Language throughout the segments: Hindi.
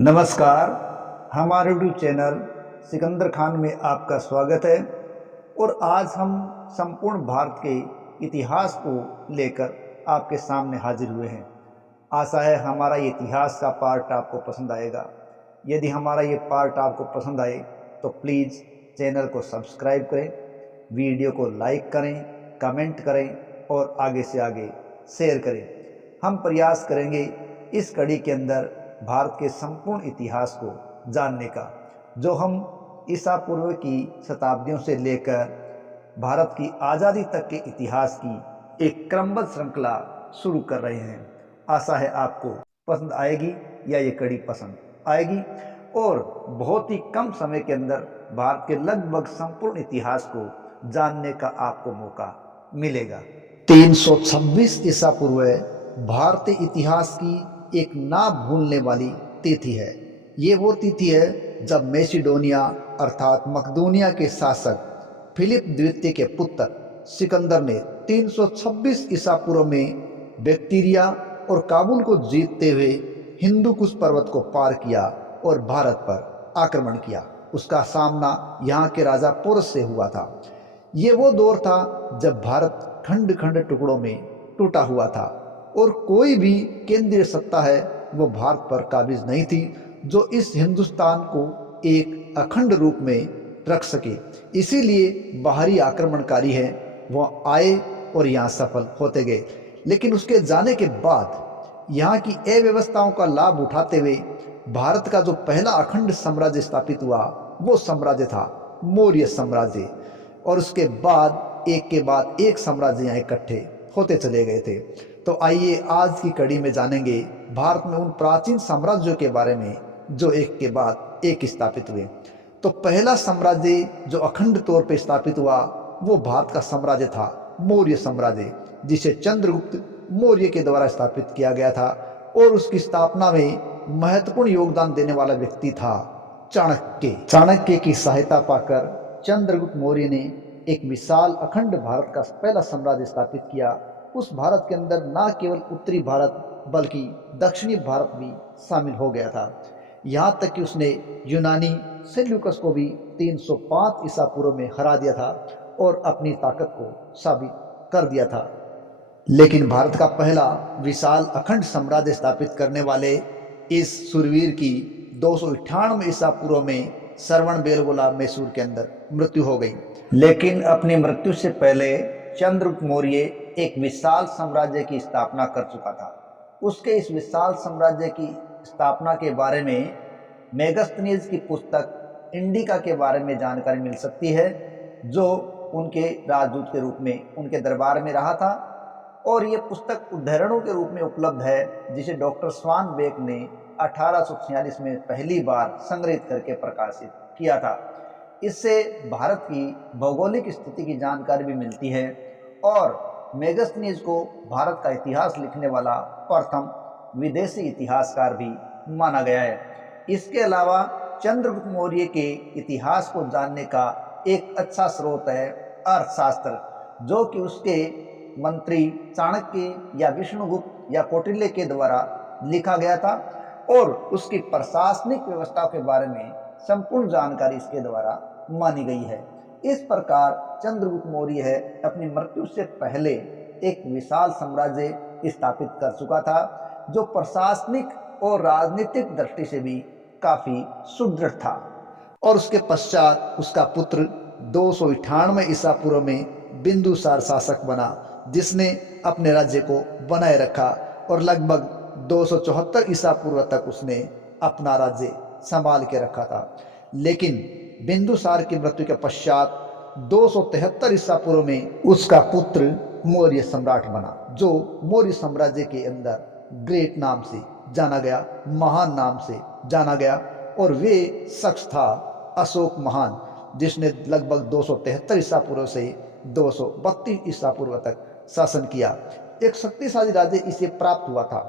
नमस्कार। हमारे यूट्यूब चैनल सिकंदर खान में आपका स्वागत है। और आज हम संपूर्ण भारत के इतिहास को लेकर आपके सामने हाजिर हुए हैं। आशा है हमारा ये इतिहास का पार्ट आपको पसंद आएगा। यदि हमारा ये पार्ट आपको पसंद आए तो प्लीज़ चैनल को सब्सक्राइब करें, वीडियो को लाइक करें, कमेंट करें और आगे से आगे शेयर करें। हम प्रयास करेंगे इस कड़ी के अंदर भारत के संपूर्ण इतिहास को जानने का, जो हम ईसा पूर्व की शताब्दियों से लेकर भारत की आज़ादी तक के इतिहास की एक क्रमबद्ध श्रृंखला शुरू कर रहे हैं। आशा है आपको पसंद आएगी या ये कड़ी पसंद आएगी और बहुत ही कम समय के अंदर भारत के लगभग संपूर्ण इतिहास को जानने का आपको मौका मिलेगा। 326 ईसा पूर्व भारतीय इतिहास की एक ना भूलने वाली तिथि है। ये वो तिथि है जब मैसिडोनिया अर्थात मकदूनिया के शासक फिलिप द्वितीय के पुत्र सिकंदर ने 326 ईसा पूर्व में बैक्टीरिया और काबुल को जीतते हुए हिंदू कुश पर्वत को पार किया और भारत पर आक्रमण किया। उसका सामना यहाँ के राजा पोरस से हुआ था। ये वो दौर था जब भारत खंड खंड टुकड़ों में टूटा हुआ था और कोई भी केंद्रीय सत्ता है वो भारत पर काबिज नहीं थी जो इस हिंदुस्तान को एक अखंड रूप में रख सके। इसीलिए बाहरी आक्रमणकारी हैं वो आए और यहाँ सफल होते गए। लेकिन उसके जाने के बाद यहाँ की अव्यवस्थाओं का लाभ उठाते हुए भारत का जो पहला अखंड साम्राज्य स्थापित हुआ वो साम्राज्य था मौर्य साम्राज्य। और उसके बाद एक साम्राज्य यहाँ इकट्ठे होते चले गए थे। तो आइए आज की कड़ी में जानेंगे भारत में उन प्राचीन साम्राज्यों के बारे में जो एक के बाद एक स्थापित हुए। तो पहला साम्राज्य जो अखंड तौर पर स्थापित हुआ वो भारत का साम्राज्य था मौर्य साम्राज्य, जिसे चंद्रगुप्त मौर्य के द्वारा स्थापित किया गया था। और उसकी स्थापना में महत्वपूर्ण योगदान देने वाला व्यक्ति था चाणक्य की सहायता पाकर चंद्रगुप्त मौर्य ने एक विशाल अखंड भारत का पहला साम्राज्य स्थापित किया। उस भारत के अंदर न केवल उत्तरी भारत बल्कि दक्षिणी भारत भी शामिल हो गया था। यहाँ तक कि उसने यूनानी सेल्यूकस को भी 305 ईसा पूर्व में हरा दिया था और अपनी ताकत को साबित कर दिया था। लेकिन भारत का पहला विशाल अखंड साम्राज्य स्थापित करने वाले इस सुरवीर की 298 ईसा पूर्व में श्रवण बेलगोला मैसूर के अंदर मृत्यु हो गई। लेकिन अपनी मृत्यु से पहले चंद्रगुप्त मौर्य एक विशाल साम्राज्य की स्थापना कर चुका था। उसके इस विशाल साम्राज्य की स्थापना के बारे में मेगास्थनीज की पुस्तक इंडिका के बारे में जानकारी मिल सकती है, जो उनके राजदूत के रूप में उनके दरबार में रहा था। और ये पुस्तक उद्धरणों के रूप में उपलब्ध है, जिसे डॉक्टर स्वान बेक ने 1846 में पहली बार संग्रहित करके प्रकाशित किया था। इससे भारत की भौगोलिक स्थिति की जानकारी भी मिलती है और मेगास्थनीज को भारत का इतिहास लिखने वाला प्रथम विदेशी इतिहासकार भी माना गया है। इसके अलावा चंद्रगुप्त मौर्य के इतिहास को जानने का एक अच्छा स्रोत है अर्थशास्त्र, जो कि उसके मंत्री चाणक्य या विष्णुगुप्त या कौटिल्य के द्वारा लिखा गया था। और उसकी प्रशासनिक व्यवस्था के बारे में संपूर्ण जानकारी इसके द्वारा मानी गई है। इस प्रकार चंद्रगुप्त मौर्य है अपनी मृत्यु से पहले एक विशाल साम्राज्य स्थापित कर चुका था, जो प्रशासनिक और राजनीतिक दृष्टि से भी काफी सुदृढ़ था। और उसके पश्चात उसका पुत्र 298 ईसा पूर्व में बिंदुसार शासक बना, जिसने अपने राज्य को बनाए रखा और लगभग 274 ईसा पूर्व तक उसने अपना राज्य संभाल के रखा था। लेकिन बिंदुसार की मृत्यु के पश्चात 273 ईसा पूर्व में उसका पुत्र मौर्य सम्राट बना, जो मौर्य साम्राज्य के अंदर ग्रेट नाम से जाना गया, महान नाम से जाना गया। और वे शख्स था अशोक महान, जिसने लगभग 273 ईसा पूर्व से 232 ईसा पूर्व तक शासन किया। एक शक्तिशाली राज्य इसे प्राप्त हुआ था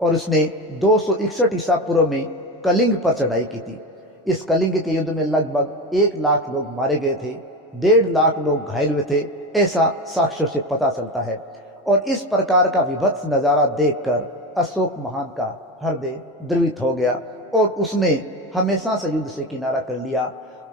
और उसने 261 ईसा पूर्व में कलिंग पर चढ़ाई की थी। इस कलिंग के युद्ध में लगभग 1 लाख लोग मारे गए थे, 1.5 लाख लोग घायल हुए थे, ऐसा साक्ष्यों से पता चलता है। और इस प्रकार का विभत्स नज़ारा देखकर अशोक महान का हृदय द्रवित हो गया और उसने हमेशा से युद्ध से किनारा कर लिया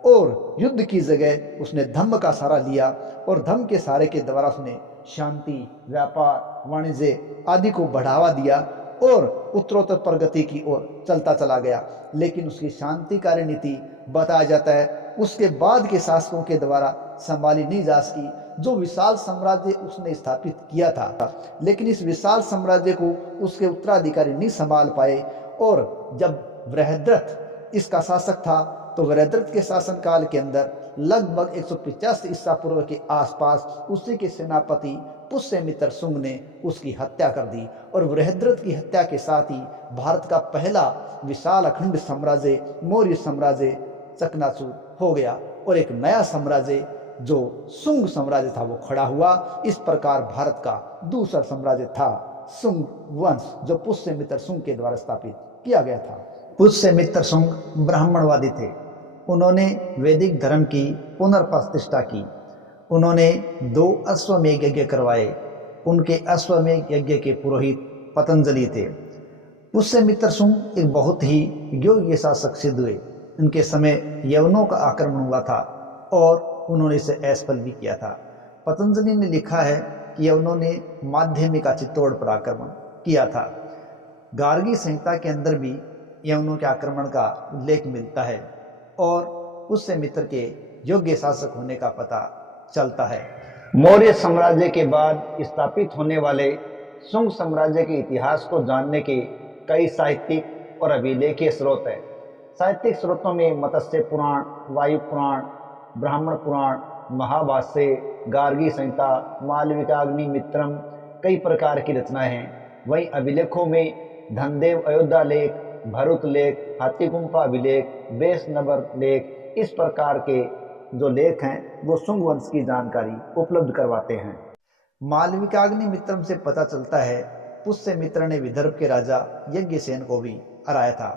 और युद्ध की जगह उसने धम्म का सहारा लिया और धम्म के सहारे के द्वारा उसने शांति, व्यापार, वाणिज्य आदि को बढ़ावा दिया और उत्तरोत्तर प्रगति की ओर चलता चला गया। लेकिन उसकी शांतिकारी नीति बताया जाता है उसके बाद के शासकों के द्वारा संभाली नहीं जा सकी। जो विशाल साम्राज्य उसने स्थापित किया था, लेकिन इस विशाल साम्राज्य को उसके उत्तराधिकारी नहीं संभाल पाए। और जब बृहद्रथ इसका शासक था तो बृहद्रथ के शासनकाल के अंदर लगभग 150 ईसा पूर्व के आसपास उसी के सेनापति पुष्यमित्र शुंग ने उसकी हत्या कर दी और बृहद्रथ की हत्या के साथ ही भारत का पहला विशाल अखंड साम्राज्य मौर्य साम्राज्य चकनाचूर हो गया और एक नया साम्राज्य जो शुंग साम्राज्य था वो खड़ा हुआ। इस प्रकार भारत का दूसरा साम्राज्य था शुंग वंश, जो पुष्यमित्र शुंग के द्वारा स्थापित किया गया था। पुष्यमित्र शुंग ब्राह्मणवादी थे। उन्होंने वैदिक धर्म की पुनर्प्रतिष्ठा की। उन्होंने 2 अश्वमेध यज्ञ करवाए। उनके अश्वमेध यज्ञ के पुरोहित पतंजलि थे। पुष्यमित्र शुंग एक बहुत ही योग्य शासक सिद्ध हुए। उनके समय यवनों का आक्रमण हुआ था और उन्होंने इसे असफल भी किया था। पतंजलि ने लिखा है कि यवनों ने माध्यमी का चित्तौड़ पर आक्रमण किया था। गार्गी संहिता के अंदर भी यवनों के आक्रमण का उल्लेख मिलता है और पुष्यमित्र के योग्य शासक होने का पता चलता है। मौर्य साम्राज्य के बाद स्थापित होने वाले शुंग साम्राज्य के इतिहास को जानने के कई साहित्यिक और अभिलेखीय स्रोत हैं। साहित्यिक स्रोतों में मत्स्य पुराण, वायु पुराण, ब्राह्मण पुराण, महाभाष्य, गार्गी संहिता, मालविकाग्निमित्रम कई प्रकार की रचनाएं हैं। वहीं अभिलेखों में धनदेव अयोध्या लेख, भरुत लेख, हाथीगुम्फा अभिलेख, वैष्णवर लेख, इस प्रकार के जो लेख हैं वो शुंग वंश की जानकारी उपलब्ध करवाते हैं। मालविकाग्निमित्रम से पता चलता है पुष्यमित्र ने विदर्भ के राजा यज्ञसेन को भी हराया था।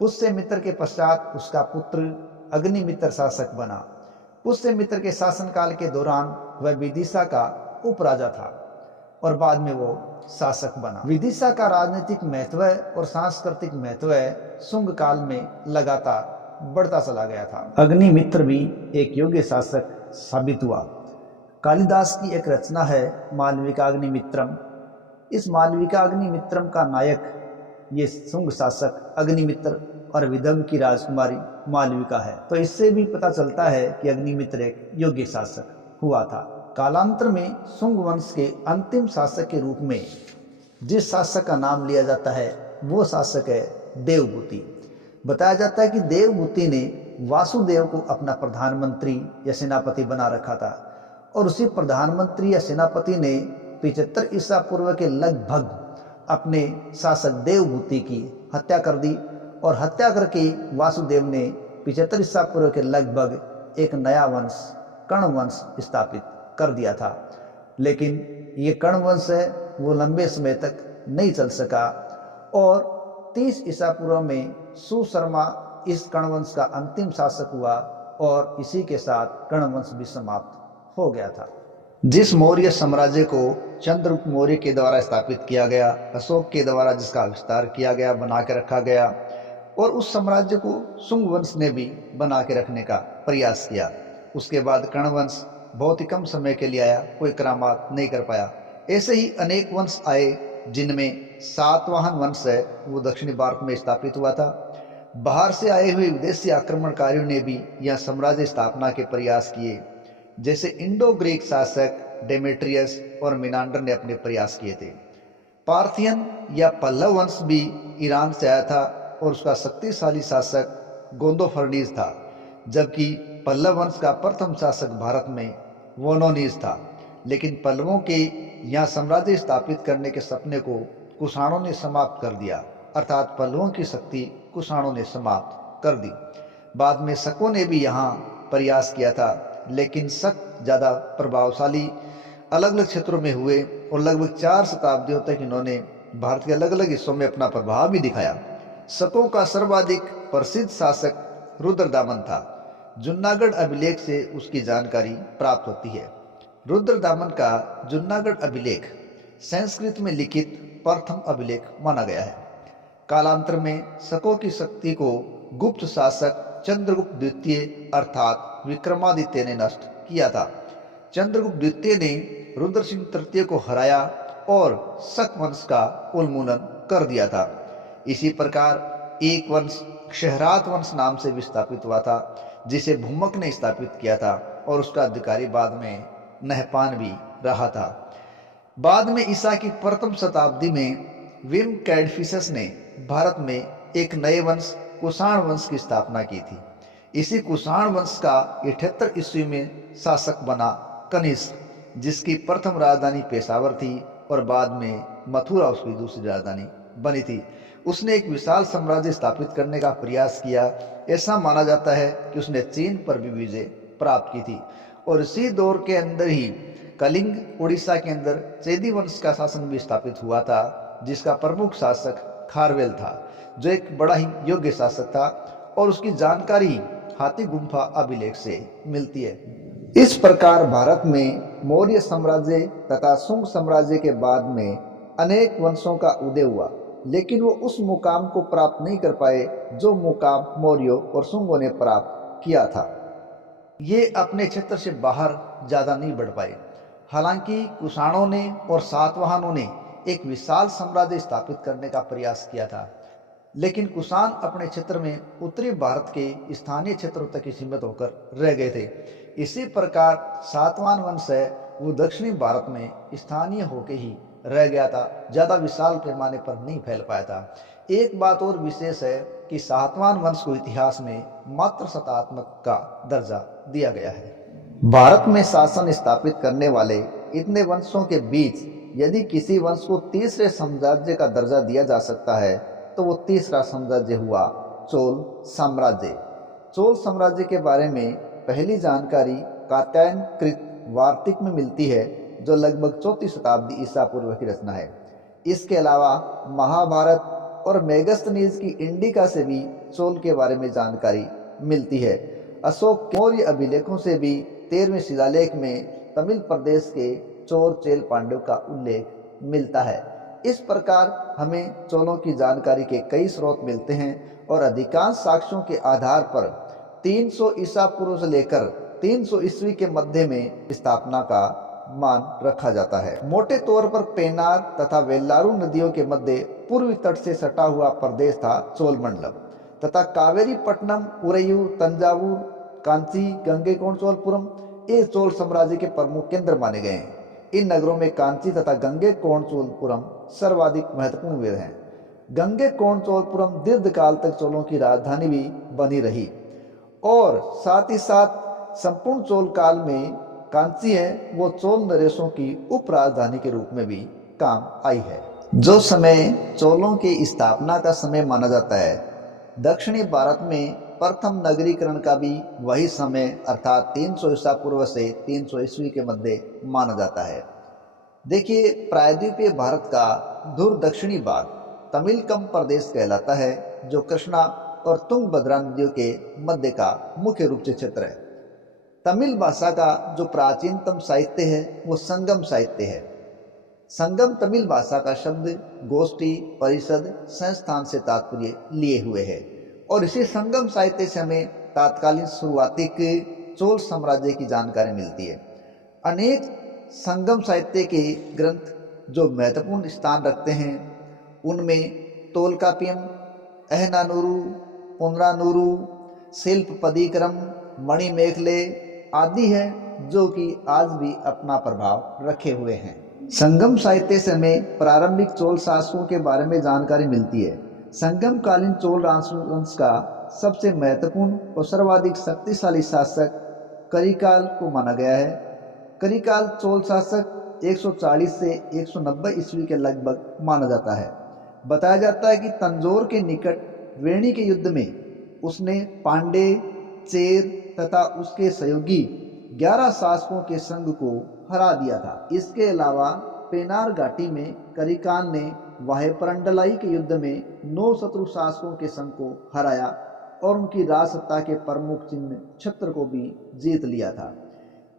पुष्यमित्र के पश्चात उसका पुत्र अग्निमित्र शासक बना। पुष्यमित्र के शासनकाल के दौरान वह विदिशा का उपराजा था और बाद में वो शासक बना। विदिशा का राजनीतिक महत्व और सांस्कृतिक महत्व शुंग काल में लगातार बढ़ता चला गया था। अग्निमित्र भी एक योग्य शासक साबित हुआ। कालिदास की एक रचना है मालविकाग्निमित्रम। इस मालविकाग्निमित्रम का नायक ये शुंग शासक अग्निमित्र और विदर्भ की राजकुमारी मालविका है। तो इससे भी पता चलता है कि अग्निमित्र एक योग्य शासक हुआ था। कालांतर में शुंग वंश के अंतिम शासक के रूप में जिस शासक का नाम लिया जाता है वो शासक है देवभूति। बताया जाता है कि देवभूति ने वासुदेव को अपना प्रधानमंत्री या सेनापति बना रखा था और उसी प्रधानमंत्री या सेनापति ने 75 ईसा पूर्व के लगभग अपने शासक देवभूति की हत्या कर दी और हत्या करके वासुदेव ने 75 ईसा पूर्व के लगभग एक नया वंश कर्ण वंश स्थापित कर दिया था। लेकिन ये कर्ण वंश है वो लंबे समय तक नहीं चल सका और 30 ईसा पूर्व में सुशर्मा इस कर्ण वंश का अंतिम शासक हुआ और इसी के साथ कर्ण वंश भी समाप्त हो गया था। जिस मौर्य साम्राज्य को चंद्रगुप्त मौर्य के द्वारा स्थापित किया गया, अशोक के द्वारा जिसका विस्तार किया गया, बना के रखा गया और उस साम्राज्य को शुंग वंश ने भी बना के रखने का प्रयास किया। उसके बाद कर्ण वंश बहुत ही कम समय के लिए आया, कोई करामात नहीं कर पाया। ऐसे ही अनेक वंश आए जिनमें सातवाहन वंश है वो दक्षिणी भारत में स्थापित हुआ था। बाहर से आए हुए विदेशी आक्रमणकारियों ने भी यह साम्राज्य स्थापना के प्रयास किए, जैसे इंडो ग्रीक शासक डेमेट्रियस और मिनांडर ने अपने प्रयास किए थे। पार्थियन या पल्लव वंश भी ईरान से आया था और उसका शक्तिशाली शासक गोंदोफर्नीज था, जबकि पल्लव वंश का प्रथम शासक भारत में वोनोनीज था। लेकिन पल्लवों के यहाँ साम्राज्य स्थापित करने के सपने को कुषाणों ने समाप्त कर दिया, अर्थात पल्लवों की शक्ति कुषाणों ने समाप्त कर दी। बाद में शकों ने भी यहाँ प्रयास किया था, लेकिन शक ज़्यादा प्रभावशाली अलग अलग क्षेत्रों में हुए और लगभग 4 शताब्दियों तक इन्होंने भारत के अलग अलग हिस्सों में अपना प्रभाव भी दिखाया। शकों का सर्वाधिक प्रसिद्ध शासक रुद्रदामन था। जूनागढ़ अभिलेख से उसकी जानकारी प्राप्त होती है। रुद्रदामन का जूनागढ़ अभिलेख संस्कृत में लिखित प्रथम अभिलेख माना गया है। कालांतर में शकों की शक्ति को गुप्त शासक चंद्रगुप्त द्वितीय अर्थात विक्रमादित्य ने नष्ट किया था। चंद्रगुप्त द्वितीय ने रुद्र सिंह तृतीय को हराया और शक वंश का उन्मूलन कर दिया था। इसी प्रकार एक वंश क्षहरात वंश नाम से भी स्थापित हुआ था, जिसे भूमक ने स्थापित किया था और उसका अधिकारी बाद में नहपान भी रहा था। बाद में ईसा की प्रथम शताब्दी में विम कैडफिसस ने भारत में एक नए वंश कुषाण वंश की स्थापना की थी। इसी कुषाण वंश का 78 ईस्वी में शासक बना कनिष्क, जिसकी प्रथम राजधानी पेशावर थी और बाद में मथुरा उसकी दूसरी राजधानी बनी थी। उसने एक विशाल साम्राज्य स्थापित करने का प्रयास किया। ऐसा माना जाता है कि उसने चीन पर भी विजय प्राप्त की थी और इसी दौर के अंदर ही कलिंग उड़ीसा के अंदर चेदी वंश का शासन भी स्थापित हुआ था, जिसका प्रमुख शासक खारवेल था, जो एक बड़ा ही योग्य शासक था और उसकी जानकारी हाथी गुम्फा अभिलेख से मिलती है। इस प्रकार भारत में मौर्य साम्राज्य तथा शुंग साम्राज्य के बाद में अनेक वंशों का उदय हुआ, लेकिन वो उस मुकाम को प्राप्त नहीं कर पाए जो मुकाम मौर्यों और शुंगों ने प्राप्त किया था। ये अपने क्षेत्र से बाहर ज़्यादा नहीं बढ़ पाए। हालांकि कुषाणों ने और सातवाहनों ने एक विशाल साम्राज्य स्थापित करने का प्रयास किया था, लेकिन कुषाण अपने क्षेत्र में उत्तरी भारत के स्थानीय क्षेत्रों तक ही सीमित होकर रह गए थे। इसी प्रकार सातवाहन वंश है वो दक्षिणी भारत में स्थानीय होके ही रह गया था, ज़्यादा विशाल पैमाने पर नहीं फैल पाया था। एक बात और विशेष है कि सातवाहन वंश को इतिहास में मात्र शतात्मक का दर्जा दिया गया है। भारत में शासन स्थापित करने वाले इतने वंशों के बीच यदि किसी वंश को तीसरे साम्राज्य का दर्जा दिया जा सकता है तो वो तीसरा साम्राज्य हुआ चोल साम्राज्य। चोल साम्राज्य के बारे में पहली जानकारी कात्यायन कृत वार्तिक में मिलती है, जो लगभग 4वीं शताब्दी ईसा पूर्व की रचना है। इसके अलावा महाभारत और मेगस्थनीज की इंडिका से भी चोल के बारे में जानकारी मिलती है। अशोक मौर्य अभिलेखों से भी 13वें शिलालेख में तमिल प्रदेश के चोर चेल पांड्यों का उल्लेख मिलता है। इस प्रकार हमें चोलों की जानकारी के कई स्रोत मिलते हैं और अधिकांश साक्ष्यों के आधार पर 300 ईसा पूर्व से लेकर 300 ईस्वी के मध्य में स्थापना का मान रखा जाता है। मोटे तौर पर पेनार तथा वेल्लारू नदियों के मध्य पूर्वी तट से सटा हुआ प्रदेश था चोल मंडलम तथा कावेरी पट्टनम, उरयू, तंजावुर, कांची, गंगैकोंड चोलपुरम ये चोल साम्राज्य के प्रमुख केंद्र माने गए हैं। इन नगरों में कांची तथा गंगैकोंड चोलपुरम सर्वाधिक महत्वपूर्ण हुए हैं। गंगैकोंड चोलपुरम दीर्घकाल तक चोलों की राजधानी भी बनी रही और साथ ही साथ संपूर्ण चोल काल में कांची है वो चोल नरेशों की उप राजधानी के रूप में भी काम आई है। जो समय चोलों की स्थापना का समय माना जाता है, दक्षिणी भारत में प्रथम नगरीकरण का भी वही समय अर्थात 300 ईसा पूर्व से 300 ईस्वी के मध्य माना जाता है। देखिए, प्रायद्वीपीय भारत का दूर दक्षिणी भाग तमिलकम प्रदेश कहलाता है, जो कृष्णा और तुंगभद्रा नदियों के मध्य का मुख्य रूप से क्षेत्र है। तमिल भाषा का जो प्राचीनतम साहित्य है वो संगम साहित्य है। संगम तमिल भाषा का शब्द गोष्ठी, परिषद, संस्थान से तात्पर्य लिए हुए है और इसी संगम साहित्य से हमें तात्कालीन शुरुआती के चोल साम्राज्य की जानकारी मिलती है। अनेक संगम साहित्य के ग्रंथ जो महत्वपूर्ण स्थान रखते हैं उनमें तोलकाप्पियम, अहनानुरु, पुनरानुरु, शिल्पपदीकरम, मणिमेखले आदि हैं, जो कि आज भी अपना प्रभाव रखे हुए हैं। संगम साहित्य से हमें प्रारंभिक चोल शासकों के बारे में जानकारी मिलती है। संगम कालीन चोल राजवंश का सबसे महत्वपूर्ण और सर्वाधिक शक्तिशाली शासक करिकाल को माना गया है। करिकाल चोल शासक 140 से 190 ईस्वी के लगभग माना जाता है। बताया जाता है कि तंजौर के निकट वेणी के युद्ध में उसने पांडे, चेर तथा उसके सहयोगी 11 शासकों के संघ को हरा दिया था। इसके अलावा पेनार घाटी में करिकाल ने वाहेपरंडलाई के युद्ध में 9 शत्रु शासकों के संघ को हराया और उनकी राजसत्ता के प्रमुख चिन्ह छत्र को भी जीत लिया था।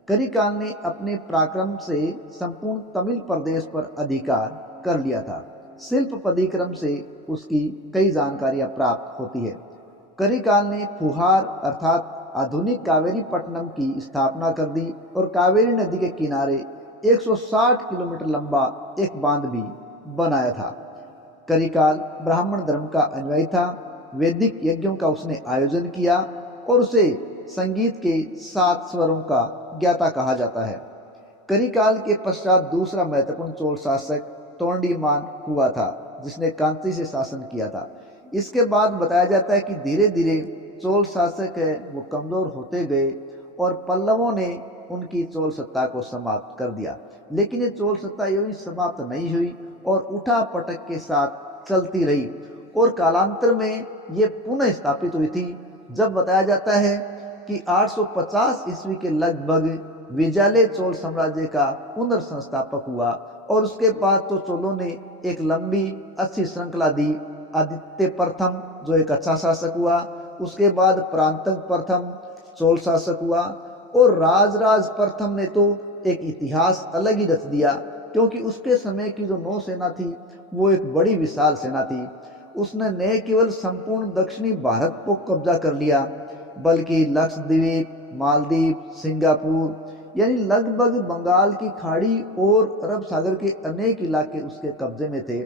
करिकाल ने अपने पराक्रम से संपूर्ण तमिल प्रदेश पर अधिकार कर लिया था। शिल्प पदीक्रम से उसकी कई जानकारियां प्राप्त होती है। करिकाल ने फुहार अर्थात आधुनिक कावेरी पट्टनम की स्थापना कर दी और कावेरी नदी के किनारे 160 किलोमीटर लंबा एक बांध भी बनाया था। करिकाल ब्राह्मण धर्म का अनुयायी था। वैदिक यज्ञों का उसने आयोजन किया और उसे संगीत के 7 स्वरों का ज्ञाता कहा जाता है। करिकाल के पश्चात दूसरा महत्वपूर्ण चोल शासक तोंडीमान हुआ था, जिसने कांची से शासन किया था। इसके बाद बताया जाता है कि धीरे धीरे चोल शासक है वो कमज़ोर होते गए और पल्लवों ने उनकी चोल सत्ता को समाप्त कर दिया। लेकिन ये चोल सत्ता यूं समाप्त नहीं हुई और उठा पटक के साथ चलती रही और कालांतर में ये पुनः स्थापित हुई थी। जब बताया जाता है कि 850 ईस्वी के लगभग विजयालय चोल साम्राज्य का पुनर्संस्थापक हुआ और उसके बाद तो चोलों ने एक लंबी अच्छी श्रृंखला दी। आदित्य प्रथम जो एक अच्छा शासक हुआ, उसके बाद परांतक प्रथम चोल शासक हुआ और राजराज प्रथम ने तो एक इतिहास अलग ही रच दिया, क्योंकि उसके समय की जो नौसेना थी वो एक बड़ी विशाल सेना थी। उसने न केवल संपूर्ण दक्षिणी भारत को कब्जा कर लिया, बल्कि लक्षद्वीप, मालदीव, सिंगापुर यानी लगभग बंगाल की खाड़ी और अरब सागर के अनेक इलाके उसके कब्जे में थे।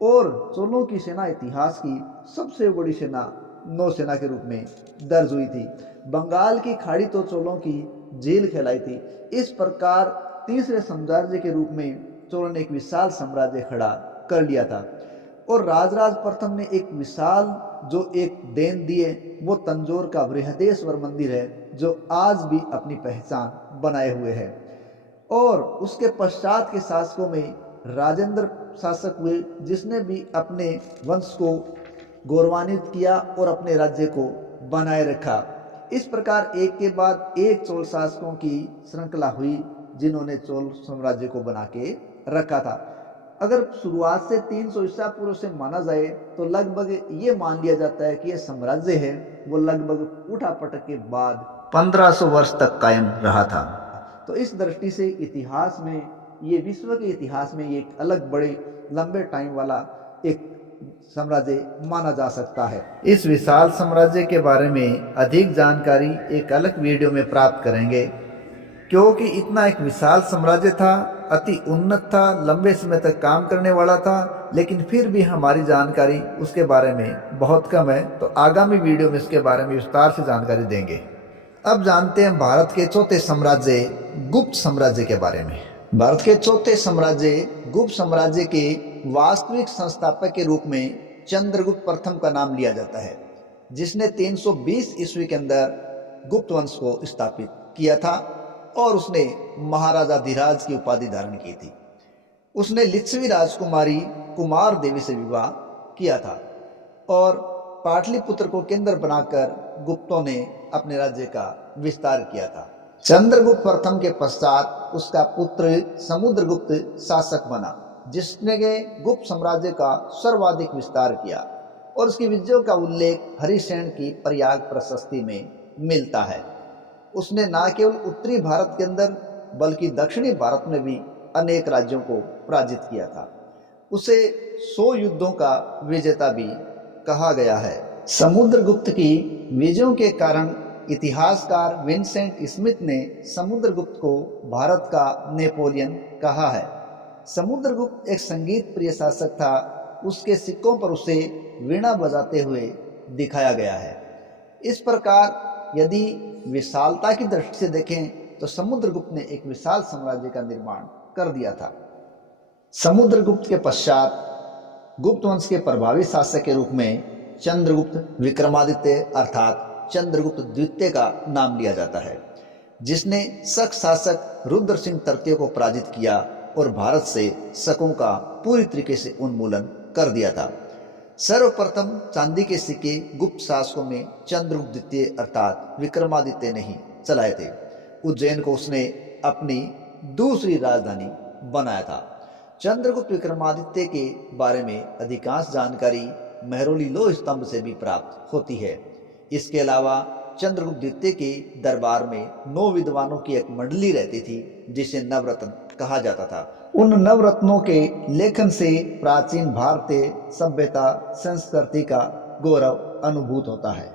और चोलों की सेना इतिहास की सबसे बड़ी सेना नौसेना के रूप में दर्ज हुई थी। बंगाल की खाड़ी तो चोलों की जेल कहलाई थी। इस प्रकार तीसरे साम्राज्य के रूप में चोलों ने एक विशाल साम्राज्य खड़ा कर लिया था। और राजराज प्रथम ने एक विशाल जो एक देन दिए वो तंजौर का बृहदेश्वर मंदिर है, जो आज भी अपनी पहचान बनाए हुए है। और उसके पश्चात के शासकों में राजेंद्र शासक हुए, जिसने भी अपने वंश को गौरवान्वित किया और अपने राज्य को बनाए रखा। इस प्रकार एक के बाद एक चोल शासकों की श्रृंखला हुई, जिन्होंने चोल साम्राज्य को बना के रखा था। अगर शुरुआत से 300 ईसा पूर्व से माना जाए तो लगभग ये मान लिया जाता है कि यह साम्राज्य है वो लगभग उठापटक के बाद 1500 वर्ष तक कायम रहा था। तो इस दृष्टि से इतिहास में ये विश्व के इतिहास में ये एक अलग बड़े लंबे टाइम वाला एक साम्राज्य माना जा सकता है। इस विशाल साम्राज्य के बारे में अधिक जानकारी एक अलग वीडियो में प्राप्त करेंगे, क्योंकि इतना एक विशाल साम्राज्य था, अति उन्नत था, लंबे समय तक काम करने वाला था, लेकिन फिर भी हमारी जानकारी उसके बारे में बहुत कम है। तो आगामी वीडियो में इसके बारे में विस्तार से जानकारी देंगे। अब जानते हैं भारत के चौथे साम्राज्य गुप्त साम्राज्य के बारे में। भारत के चौथे साम्राज्य गुप्त साम्राज्य के वास्तविक संस्थापक के रूप में चंद्रगुप्त प्रथम का नाम लिया जाता है, जिसने 320 ईस्वी के अंदर गुप्त वंश को स्थापित किया था और उसने महाराजा धीराज की उपाधि धारण की थी। उसने लिच्छवी राजकुमारी कुमार देवी से विवाह किया था और पाटलिपुत्र को केंद्र बनाकर गुप्तों ने अपने राज्य का विस्तार किया था। चंद्रगुप्त प्रथम के पश्चात उसका पुत्र समुद्रगुप्त शासक बना, जिसने गुप्त साम्राज्य का सर्वाधिक विस्तार किया और उसकी विजयों का उल्लेख हरिसेन की प्रयाग प्रशस्ति में मिलता है। उसने न केवल उत्तरी भारत के अंदर बल्कि दक्षिणी भारत में भी अनेक राज्यों को पराजित किया था। उसे 100 युद्धों का विजेता भी कहा गया है। समुद्रगुप्त की विजयों के कारण इतिहासकार विंसेंट स्मिथ ने समुद्रगुप्त को भारत का नेपोलियन कहा है। समुद्रगुप्त एक संगीत प्रिय शासक था। उसके सिक्कों पर उसे वीणा बजाते हुए दिखाया गया है। इस प्रकार यदि विशालता की दृष्टि से देखें तो समुद्रगुप्त ने एक विशाल साम्राज्य का निर्माण कर दिया था। समुद्रगुप्त के पश्चात गुप्त वंश के प्रभावी शासक के रूप में चंद्रगुप्त विक्रमादित्य अर्थात चंद्रगुप्त द्वितीय का नाम लिया जाता है, जिसने शक शासक रुद्र सिंह तृतीय को पराजित किया और भारत से शकों का पूरी तरीके से उन्मूलन कर दिया था। सर्वप्रथम चांदी के सिक्के गुप्त शासकों में चंद्रगुप्त द्वितीय अर्थात विक्रमादित्य ने ही चलाए थे। उज्जैन को उसने अपनी दूसरी राजधानी बनाया था। चंद्रगुप्त विक्रमादित्य के बारे में अधिकांश जानकारी मेहरौली लोह स्तंभ से भी प्राप्त होती है। इसके अलावा चंद्रगुप्त द्वितीय के दरबार में 9 विद्वानों की एक मंडली रहती थी, जिसे नवरत्न कहा जाता था। उन नवरत्नों के लेखन से प्राचीन भारतीय सभ्यता संस्कृति का गौरव अनुभूत होता है।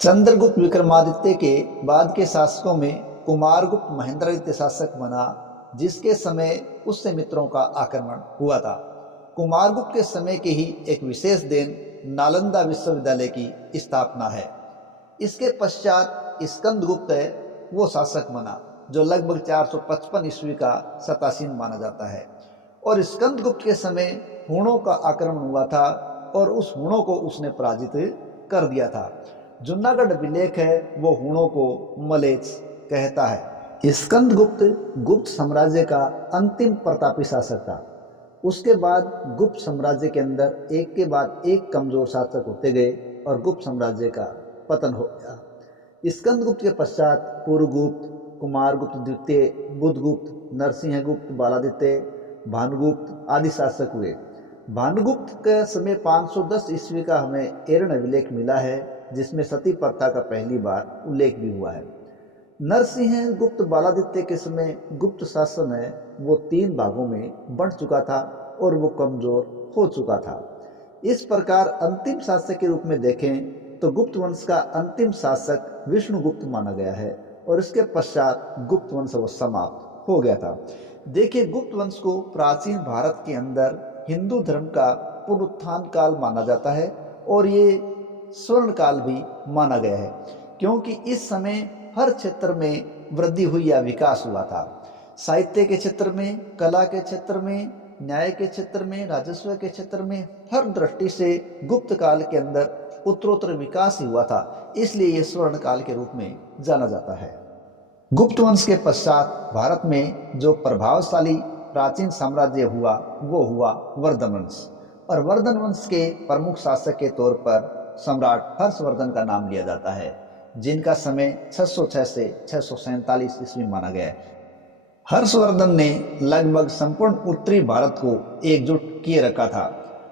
चंद्रगुप्त विक्रमादित्य के बाद के शासकों में कुमारगुप्त महेंद्रगुप्त शासक बना, जिसके समय उससे मित्रों का आक्रमण हुआ था। कुमारगुप्त के समय की ही एक विशेष देन नालंदा विश्वविद्यालय की स्थापना है। इसके पश्चात स्कंदगुप्त वो शासक बना जो लगभग 455 ईस्वी का शतासीन माना जाता है। और स्कंदगुप्त के समय हूणों का आक्रमण हुआ था और उस हूणों को उसने पराजित कर दिया था। जूनागढ़ अभिलेख है वो हूणों को मलेच्छ कहता है। स्कंदगुप्त गुप्त साम्राज्य का अंतिम प्रतापी शासक था। उसके बाद गुप्त साम्राज्य के अंदर एक के बाद एक कमजोर शासक होते गए और गुप्त साम्राज्य का पतन हो गया। स्कंदगुप्त के पश्चात पुरुगुप्त, कुमारगुप्त द्वितीय, बुधगुप्त, नरसिंहगुप्त, बालादित्य, भानुगुप्त आदि शासक हुए। भानुगुप्त का समय 510 ईस्वी का हमें एरन अभिलेख मिला है, जिसमें सती प्रथा का पहली बार उल्लेख भी हुआ है। नरसिंहगुप्त बालादित्य के समय गुप्त शासन है वो 3 भागों में बंट चुका था और वो कमजोर हो चुका था। इस प्रकार अंतिम शासक के रूप में देखें तो गुप्त वंश का अंतिम शासक विष्णुगुप्त माना गया है और इसके पश्चात गुप्त वंश वो समाप्त हो गया था। देखिए, गुप्त वंश को प्राचीन भारत के अंदर हिंदू धर्म का पुनरुत्थान काल माना जाता है और ये स्वर्ण काल भी माना गया है, क्योंकि इस समय हर क्षेत्र में वृद्धि हुई या विकास हुआ था। साहित्य के क्षेत्र में, कला के क्षेत्र में, न्याय के क्षेत्र में, राजस्व के क्षेत्र में, हर दृष्टि से गुप्त काल के अंदर उत्तरोत्तर विकास ही हुआ था, इसलिए यह स्वर्ण काल के रूप में जाना जाता है। गुप्त वंश के पश्चात भारत में जो प्रभावशाली प्राचीन साम्राज्य हुआ वो हुआ वर्धन वंश। और वर्धन वंश के प्रमुख शासक के तौर पर सम्राट हर्षवर्धन का नाम लिया जाता है, जिनका समय 606 से 647 ईस्वी माना गया है। हर्षवर्धन ने लगभग संपूर्ण उत्तरी भारत को एकजुट किए रखा था।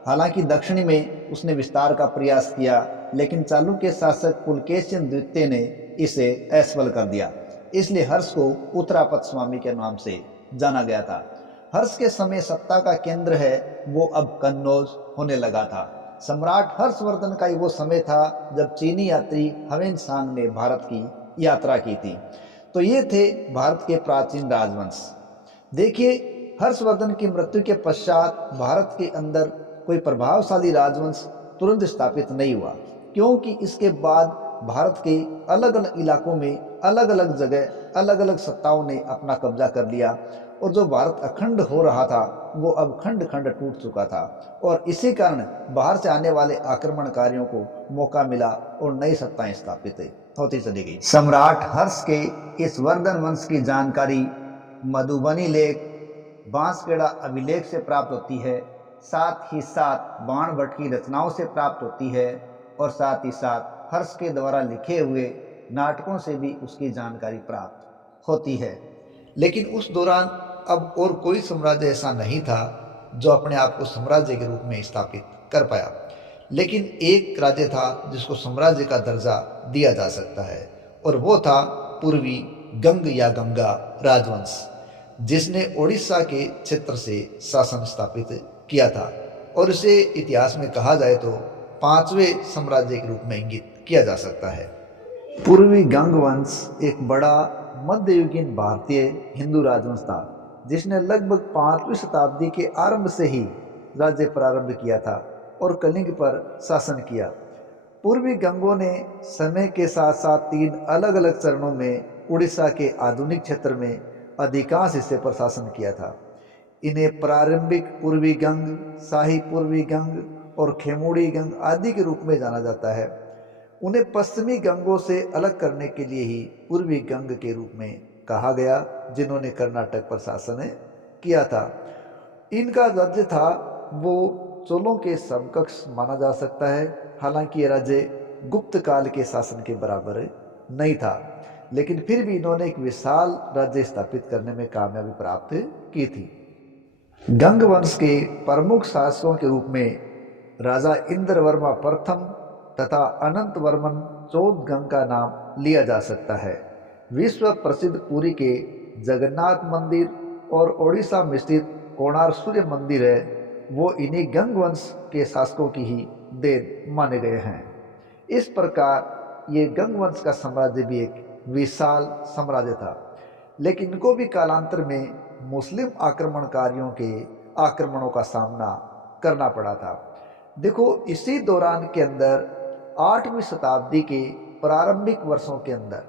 हालांकि दक्षिणी में उसने विस्तार का प्रयास किया, लेकिन चालुक्य शासक पुलकेशिन द्वितीय ने इसे असफल कर दिया। इसलिए हर्ष को उत्तरापद स्वामी के नाम से जाना गया था। हर्ष के समय सत्ता का केंद्र है वो अब कन्नौज होने लगा था। सम्राट हर्षवर्धन का वो समय था जब चीनी यात्री ह्वेन सांग ने भारत की यात्रा की थी। तो ये थे भारत के प्राचीन राजवंश। देखिए, हर्षवर्धन की मृत्यु के पश्चात भारत के अंदर कोई प्रभावशाली राजवंश तुरंत स्थापित नहीं हुआ, क्योंकि इसके बाद भारत के अलग अलग इलाकों में अलग अलग जगह अलग अलग सत्ताओं ने अपना कब्जा कर लिया और जो भारत अखंड हो रहा था वो अब खंड खंड टूट चुका था। और इसी कारण बाहर से आने वाले आक्रमणकारियों को मौका मिला और नई सत्ताएं स्थापित होती चली गई। सम्राट हर्ष के इस वर्धन वंश की जानकारी मधुबनी लेख, बांसखेड़ा अभिलेख से प्राप्त होती है, साथ ही साथ बाण भट्ट की रचनाओं से प्राप्त होती है और साथ ही साथ हर्ष के द्वारा लिखे हुए नाटकों से भी उसकी जानकारी प्राप्त होती है। लेकिन उस दौरान अब और कोई साम्राज्य ऐसा नहीं था जो अपने आप को साम्राज्य के रूप में स्थापित कर पाया। लेकिन एक राज्य था जिसको साम्राज्य का दर्जा दिया जा सकता है और वो था पूर्वी गंग या गंगा राजवंश, जिसने उड़ीसा के क्षेत्र से शासन स्थापित किया था और इसे इतिहास में कहा जाए तो 5वें साम्राज्य के रूप में इंगित किया जा सकता है। पूर्वी गंग वंश एक बड़ा मध्ययुगीन भारतीय हिंदू राजवंश था, जिसने लगभग 5वीं शताब्दी के आरंभ से ही राज्य प्रारंभ किया था और कलिंग पर शासन किया। पूर्वी गंगों ने समय के साथ साथ 3 अलग अलग चरणों में उड़ीसा के आधुनिक क्षेत्र में अधिकांश हिस्से पर शासन किया था। इन्हें प्रारंभिक पूर्वी गंग, शाही पूर्वी गंग और खेमुड़ी गंग आदि के रूप में जाना जाता है। उन्हें पश्चिमी गंगों से अलग करने के लिए ही पूर्वी गंग के रूप में कहा गया, जिन्होंने कर्नाटक पर शासन किया था। इनका राज्य था वो चोलों के समकक्ष माना जा सकता है। हालांकि ये राज्य गुप्त काल के शासन के बराबर नहीं था, लेकिन फिर भी इन्होंने एक विशाल राज्य स्थापित करने में कामयाबी प्राप्त की थी। गंग वंश के प्रमुख शासकों के रूप में राजा इंद्रवर्मा प्रथम तथा अनंत वर्मन चौदगंग का नाम लिया जा सकता है। विश्व प्रसिद्ध पुरी के जगन्नाथ मंदिर और ओडिशा में स्थित कोणार्क सूर्य मंदिर है, वो इन्हीं गंग वंश के शासकों की ही देन माने गए हैं। इस प्रकार ये गंग वंश का साम्राज्य भी एक विशाल साम्राज्य था, लेकिन इनको भी कालांतर में मुस्लिम आक्रमणकारियों के आक्रमणों का सामना करना पड़ा था। देखो, इसी दौरान के अंदर 8वीं शताब्दी के प्रारंभिक वर्षों के अंदर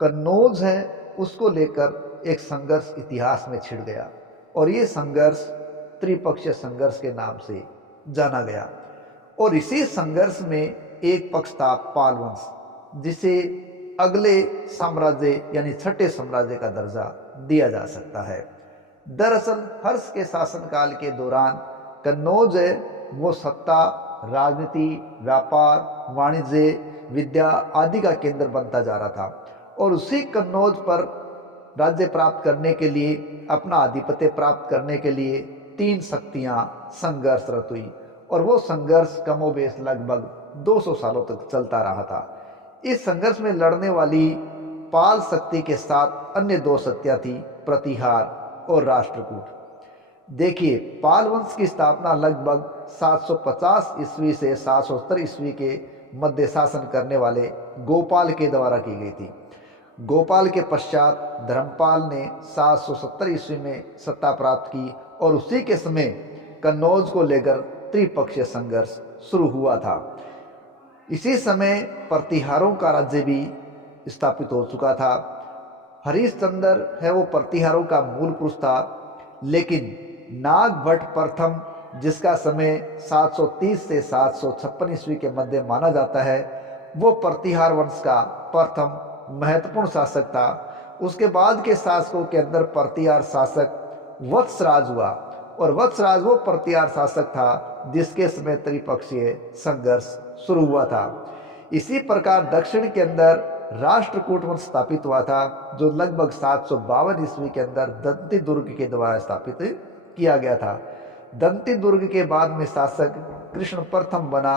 कन्नौज है, उसको लेकर एक संघर्ष इतिहास में छिड़ गया और ये संघर्ष त्रिपक्षीय संघर्ष के नाम से जाना गया। और इसी संघर्ष में एक पक्ष था पाल वंश, जिसे अगले साम्राज्य यानी छठे साम्राज्य का दर्जा दिया जा सकता है। दरअसल हर्ष के शासनकाल के दौरान कन्नौज है वो सत्ता, राजनीति, व्यापार, वाणिज्य, विद्या आदि का केंद्र बनता जा रहा था और उसी कन्नौज पर राज्य प्राप्त करने के लिए, अपना आधिपत्य प्राप्त करने के लिए 3 शक्तियां संघर्षरत हुई और वो संघर्ष कमोबेश लगभग 200 सालों तक चलता रहा था। इस संघर्ष में लड़ने वाली पाल शक्ति के साथ अन्य 2 शक्तियां थी, प्रतिहार और राष्ट्रकूट। देखिए, पाल वंश की स्थापना लगभग 750 ईस्वी से 770 ईस्वी के मध्य शासन करने वाले गोपाल के द्वारा की गई थी। गोपाल के पश्चात धर्मपाल ने 770 ईस्वी में सत्ता प्राप्त की और उसी के समय कन्नौज को लेकर त्रिपक्षीय संघर्ष शुरू हुआ था। इसी समय प्रतिहारों का राज्य भी स्थापित हो चुका था। हरिश्चंद्र है वो प्रतिहारों का मूल पुरुष था, लेकिन नागभट्ट प्रथम, जिसका समय 730 से 756 ईस्वी के मध्य माना जाता है, वो प्रतिहार वंश का प्रथम महत्वपूर्ण शासक था। उसके बाद के शासकों के अंदर प्रतिहार शासक वत्सराज हुआ और वत्सराज वो प्रतिहार शासक था जिसके समय त्रिपक्षीय संघर्ष शुरू हुआ था। इसी प्रकार दक्षिण के अंदर राष्ट्रकूट वंश स्थापित हुआ था, जो लगभग 752 ईस्वी के अंदर दंती दुर्ग के द्वारा स्थापित किया गया था। दंती दुर्ग के बाद में शासक कृष्ण प्रथम बना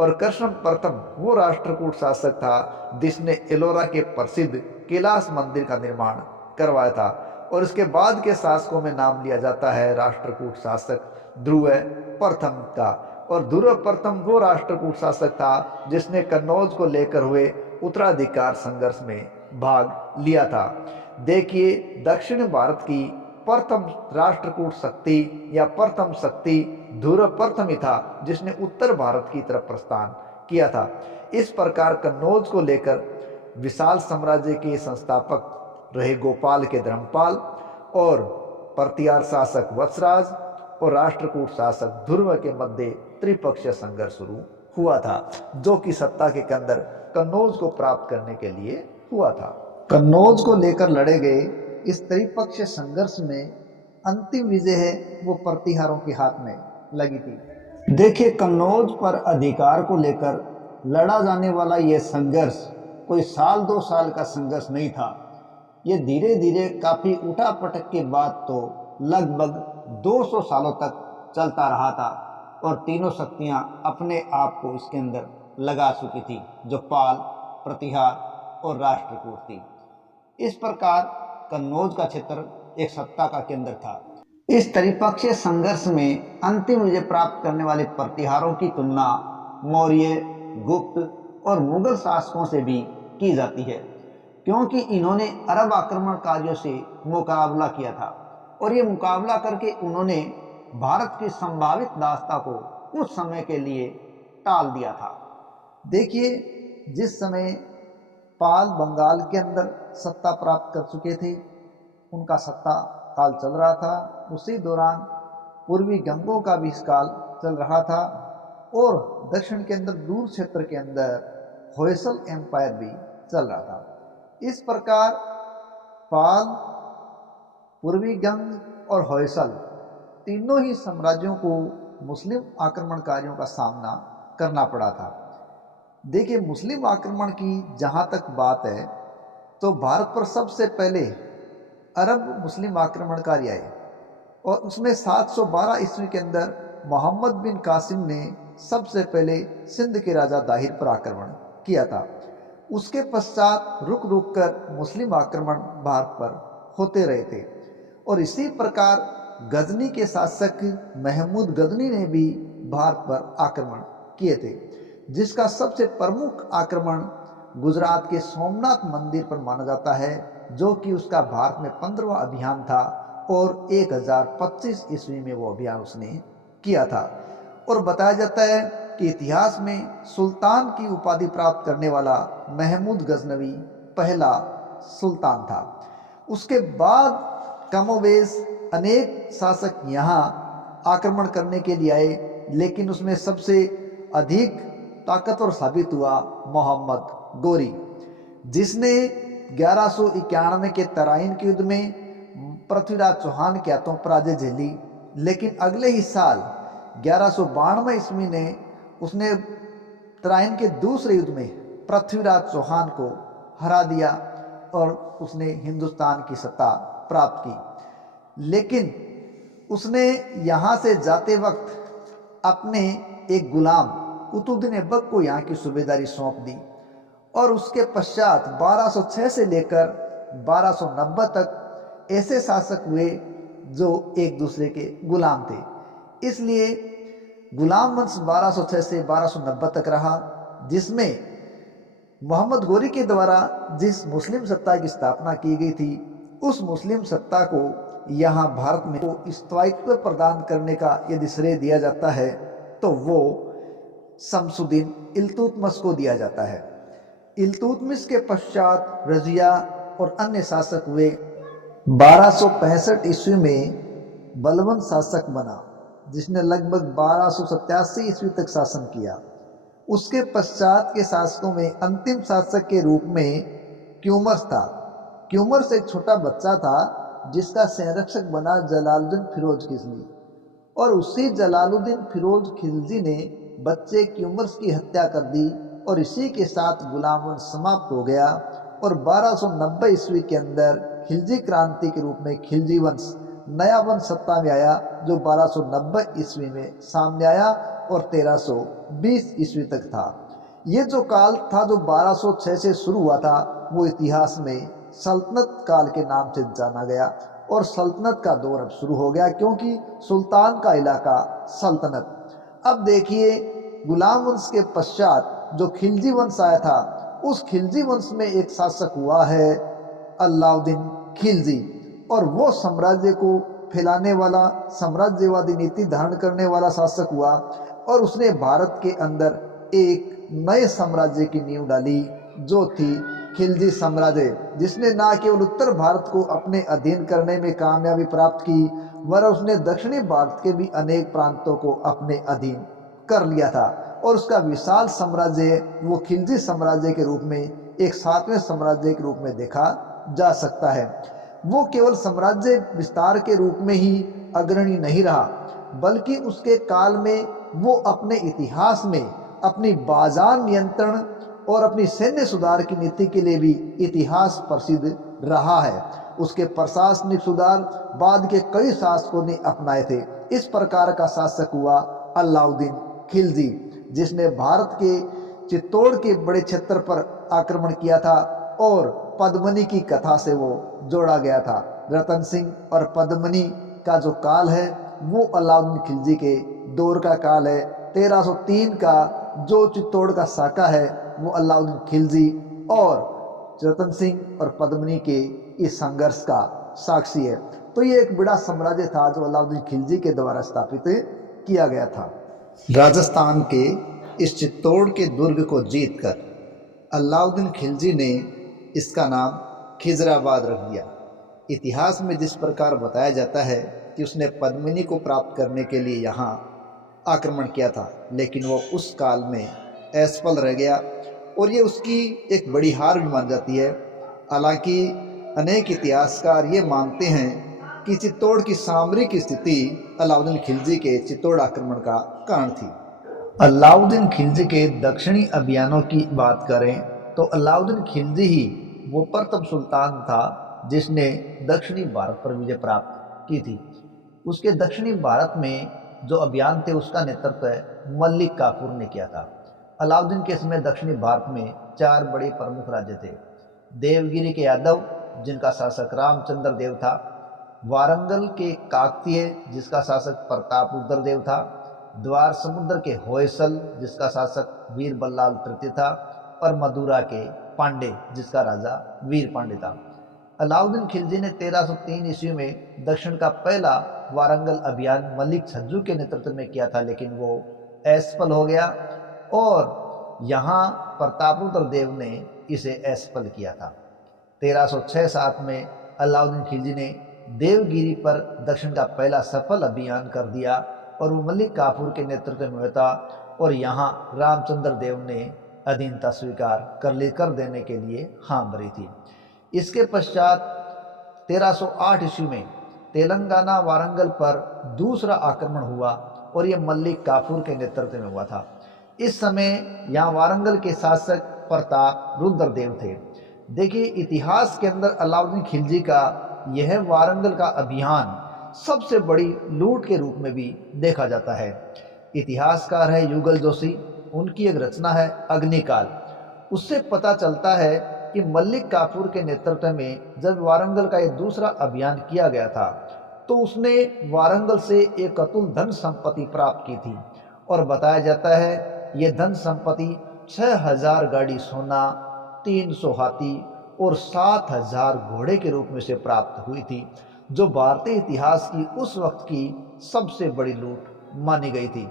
और कृष्ण प्रथम वो राष्ट्रकूट शासक था जिसने एलोरा के प्रसिद्ध कैलाश मंदिर का निर्माण करवाया था और इसके बाद के शासकों में नाम लिया जाता है राष्ट्रकूट शासक ध्रुव प्रथम का। और ध्रुव प्रथम वो राष्ट्रकूट शासक था जिसने कन्नौज को लेकर हुए उत्तराधिकार संघर्ष में भाग लिया था। देखिए, दक्षिण भारत की प्रथम राष्ट्रकूट शक्ति या प्रथम शक्ति ध्रुव प्रथम ही था जिसने उत्तर भारत की तरफ प्रस्थान किया था। इस प्रकार कन्नौज को लेकर विशाल साम्राज्य के संस्थापक रहे गोपाल के धर्मपाल और प्रतिहार शासक वत्सराज और राष्ट्रकूट शासक ध्रुव के मध्य त्रिपक्षीय संघर्ष शुरू हुआ था, जो कि सत्ता के अंदर कन्नौज को प्राप्त करने के लिए हुआ था। कन्नौज को लेकर लड़े गए इस त्रिपक्षीय संघर्ष में अंतिम विजय है वो प्रतिहारों के हाथ में लगी थी। देखिए, कन्नौज पर अधिकार को लेकर लड़ा जाने वाला यह संघर्ष कोई साल 2 साल का संघर्ष नहीं था। ये धीरे धीरे काफी उठापटक के बाद तो लगभग 200 सालों तक चलता रहा था और तीनों शक्तियां अपने आप को इसके अंदर लगा चुकी थी, जो पाल, प्रतिहार और राष्ट्रकूट थी। इस प्रकार कन्नौज का क्षेत्र एक सत्ता का केंद्र था। इस त्रिपक्षीय संघर्ष में अंतिम विजय प्राप्त करने वाले प्रतिहारों की तुलना मौर्य, गुप्त और मुगल शासकों से भी की जाती है, क्योंकि इन्होंने अरब आक्रमणकारियों से मुकाबला किया था और ये मुकाबला करके उन्होंने भारत की संभावित दासता को कुछ समय के लिए टाल दिया था। देखिए, जिस समय पाल बंगाल के अंदर सत्ता प्राप्त कर चुके थे, उनका सत्ता काल चल रहा था, उसी दौरान पूर्वी गंगों का भी काल चल रहा था और दक्षिण के अंदर दूर क्षेत्र के अंदर होयसल एम्पायर भी चल रहा था। इस प्रकार पाल, पूर्वी गंग और होयसल तीनों ही साम्राज्यों को मुस्लिम आक्रमणकारियों का सामना करना पड़ा था। देखिए, मुस्लिम आक्रमण की जहाँ तक बात है तो भारत पर सबसे पहले अरब मुस्लिम आक्रमणकारी आए और उसमें 712 ईस्वी के अंदर मोहम्मद बिन कासिम ने सबसे पहले सिंध के राजा दाहिर पर आक्रमण किया था। उसके पश्चात रुक रुक कर मुस्लिम आक्रमण भारत पर होते रहे थे और इसी प्रकार गजनी के शासक महमूद गजनी ने भी भारत पर आक्रमण किए थे, जिसका सबसे प्रमुख आक्रमण गुजरात के सोमनाथ मंदिर पर माना जाता है, जो कि उसका भारत में 15वां अभियान था और 1025 ईस्वी में वो अभियान उसने किया था। और बताया जाता है कि इतिहास में सुल्तान की उपाधि प्राप्त करने वाला महमूद गजनवी पहला सुल्तान था। उसके बाद कमोबेश अनेक शासक यहाँ आक्रमण करने के लिए आए, लेकिन उसमें सबसे अधिक ताकतवर साबित हुआ मोहम्मद गोरी, जिसने 1191 के तराइन के युद्ध में पृथ्वीराज चौहान के हाथों पराजय झेली। लेकिन अगले ही साल 1192 ईस्वी ने उसने तराइन के दूसरे युद्ध में पृथ्वीराज चौहान को हरा दिया और उसने हिंदुस्तान की सत्ता प्राप्त की। लेकिन उसने यहाँ से जाते वक्त अपने एक गुलाम कुतुबुद्दीन ऐबक को यहाँ की सूबेदारी सौंप दी और उसके पश्चात 1206 से लेकर 1290 तक ऐसे शासक हुए जो एक दूसरे के गुलाम थे। इसलिए गुलाम वंश 1206 से 1290 तक रहा, जिसमें मोहम्मद गोरी के द्वारा जिस मुस्लिम सत्ता की स्थापना की गई थी, उस मुस्लिम सत्ता को यहाँ भारत में स्थायित्व प्रदान करने का यदि श्रेय दिया जाता है तो वो शमसुद्दीन इल्तुतमिश को दिया जाता है। इल्तुतमिश के पश्चात रजिया और अन्य शासक हुए। 1265 ईस्वी में बलवंत शासक बना, जिसने लगभग 1287 ईस्वी तक शासन किया। उसके पश्चात के शासकों में अंतिम शासक के रूप में क्यूमर्स था। क्यूमर्स एक छोटा बच्चा था जिसका संरक्षक बना जलालुद्दीन फिरोज खिलजी, और उसी जलालुद्दीन फिरोज खिलजी ने बच्चे क्यूमर्स की हत्या कर दी और इसी के साथ गुलाम वंश समाप्त हो गया। और 1290 ईस्वी के अंदर खिलजी क्रांति के रूप में खिलजी वंश नया वंश सत्ता में आया, जो 1290 ईस्वी में सामने आया और 1320 ईस्वी तक था। ये जो काल था जो 1206 से शुरू हुआ था, वो इतिहास में सल्तनत काल के नाम से जाना गया और सल्तनत का दौर अब शुरू हो गया, क्योंकि सुल्तान का इलाका सल्तनत। अब देखिए, गुलाम वंश के पश्चात जो खिलजी वंश आया था, उस खिलजी वंश में एक शासक हुआ है अलाउद्दीन खिलजी, और वो साम्राज्य को फैलाने वाला, साम्राज्यवादी नीति धारण करने वाला शासक हुआ और उसने भारत के अंदर एक नए साम्राज्य की नींव डाली, जो थी खिलजी साम्राज्य, जिसने न केवल उत्तर भारत को अपने अधीन करने में कामयाबी प्राप्त की, वरन उसने दक्षिणी भारत के भी अनेक प्रांतों को अपने अधीन कर लिया था। और उसका विशाल साम्राज्य वो खिलजी साम्राज्य के रूप में एक 7वें साम्राज्य के रूप में देखा जा सकता है। वो केवल साम्राज्य विस्तार के रूप में ही अग्रणी नहीं रहा, बल्कि उसके काल में वो अपने इतिहास में अपनी बाजार नियंत्रण और अपनी सैन्य सुधार की नीति के लिए भी इतिहास प्रसिद्ध रहा है। उसके प्रशासनिक सुधार बाद के कई शासकों ने अपनाए थे। इस प्रकार का शासक हुआ अलाउद्दीन खिलजी, जिसने भारत के चित्तौड़ के बड़े क्षेत्र पर आक्रमण किया था और पद्मिनी की कथा से वो जोड़ा गया था। रतन सिंह और पद्मिनी का जो काल है वो अलाउद्दीन खिलजी के दौर का काल है। 1303 का जो चित्तौड़ का साका है वो अलाउद्दीन खिलजी और रतन सिंह और पद्मिनी के इस संघर्ष का साक्षी है। तो ये एक बड़ा साम्राज्य था जो अलाउद्दीन खिलजी के द्वारा स्थापित किया गया था। राजस्थान के इस चित्तौड़ के दुर्ग को जीतकर अलाउद्दीन खिलजी ने इसका नाम खिजराबाद रख दिया। इतिहास में जिस प्रकार बताया जाता है कि उसने पद्मिनी को प्राप्त करने के लिए यहाँ आक्रमण किया था, लेकिन वो उस काल में असफल रह गया और ये उसकी एक बड़ी हार भी मान जाती है। हालांकि अनेक इतिहासकार ये मानते हैं कि चित्तौड़ की सामरिक स्थिति अलाउद्दीन खिलजी के चित्तौड़ आक्रमण का कारण थी। अलाउद्दीन खिलजी के दक्षिणी अभियानों की बात करें तो अलाउद्दीन खिलजी ही वो प्रथम सुल्तान था जिसने दक्षिणी भारत पर विजय प्राप्त की थी। उसके दक्षिणी भारत में जो अभियान थे उसका नेतृत्व मलिक काफूर ने किया था। अलाउद्दीन के समय दक्षिणी भारत में 4 बड़े प्रमुख राज्य थे। देवगिरी के यादव, जिनका शासक रामचंद्र देव था, वारंगल के काकतीय जिसका शासक प्रताप रुद्रदेव था, द्वार समुद्र के होयसल जिसका शासक वीर बल्लाल तृतीय था, और मदुरा के पांडे जिसका राजा वीर पांडे था। अलाउद्दीन खिलजी ने 1303 ईस्वी में दक्षिण का पहला वारंगल अभियान मलिक छज्जू के नेतृत्व में किया था, लेकिन वो असफल हो गया और यहाँ प्रतापरुद्र देव ने इसे असफल किया था। 1306-7 में अलाउद्दीन खिलजी ने देवगिरी पर दक्षिण का पहला सफल अभियान कर दिया और वो मलिक काफूर के नेतृत्व में था, और यहाँ रामचंद्र देव ने अधीनता स्वीकार कर देने के लिए हाँ भरी थी। इसके पश्चात 1308 ईस्वी में तेलंगाना वारंगल पर दूसरा आक्रमण हुआ और यह मलिक काफूर के नेतृत्व में हुआ था। इस समय यहाँ वारंगल के शासक प्रताप रुद्रदेव थे। देखिए, इतिहास के अंदर अलाउद्दीन खिलजी का यह वारंगल का अभियान सबसे बड़ी लूट के रूप में भी देखा जाता है। इतिहासकार है युगल जोशी, उनकी एक रचना है अग्निकाल। उससे पता चलता है कि मलिक काफूर के नेतृत्व में जब वारंगल का यह दूसरा अभियान किया गया था तो उसने वारंगल से एक अतुल धन संपत्ति प्राप्त की थी, और बताया जाता है यह धन संपत्ति 6000 गाड़ी सोना, 300 हाथी और 7000 घोड़े के रूप में से प्राप्त हुई थी, जो भारतीय इतिहास की उस वक्त की सबसे बड़ी लूट मानी गई थी।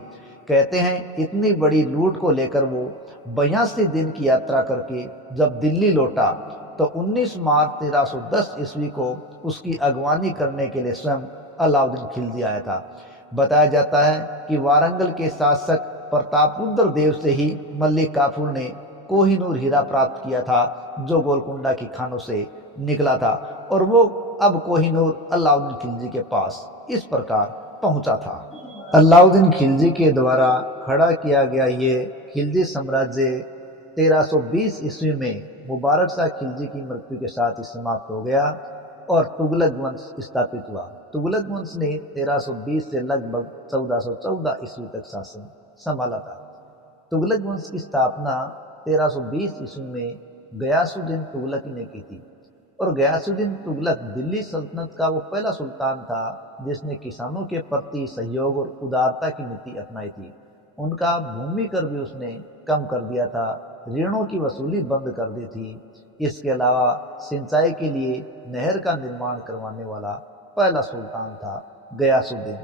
कहते हैं इतनी बड़ी लूट को लेकर वो 82 दिन की यात्रा करके जब दिल्ली लौटा तो 19 मार्च 1310 ईस्वी को उसकी अगवानी करने के लिए स्वयं अलाउद्दीन खिलजी आया था। बताया जाता है कि वारंगल के शासक प्रतापरुद्र देव से ही मलिक काफूर ने कोहिनूर हीरा प्राप्त किया था, जो गोलकुंडा की खानों से निकला था, और वो अब कोहिनूर अलाउद्दीन खिलजी के पास इस प्रकार पहुंचा था। अलाउद्दीन खिलजी के द्वारा खड़ा किया गया ये खिलजी साम्राज्य 1320 ईस्वी में मुबारक शाह खिलजी की मृत्यु के साथ ही समाप्त हो गया और तुगलक वंश स्थापित हुआ। तुगलक वंश ने 1320 से लगभग 1414 ईस्वी तक शासन संभाला था। तुगलक वंश की स्थापना 1320 ईस्वी में गयासुद्दीन तुगलक ने की थी, और गयासुद्दीन तुगलक दिल्ली सल्तनत का वो पहला सुल्तान था जिसने किसानों के प्रति सहयोग और उदारता की नीति अपनाई थी। उनका भूमि कर भी उसने कम कर दिया था, ऋणों की वसूली बंद कर दी थी। इसके अलावा सिंचाई के लिए नहर का निर्माण करवाने वाला पहला सुल्तान था गयासुद्दीन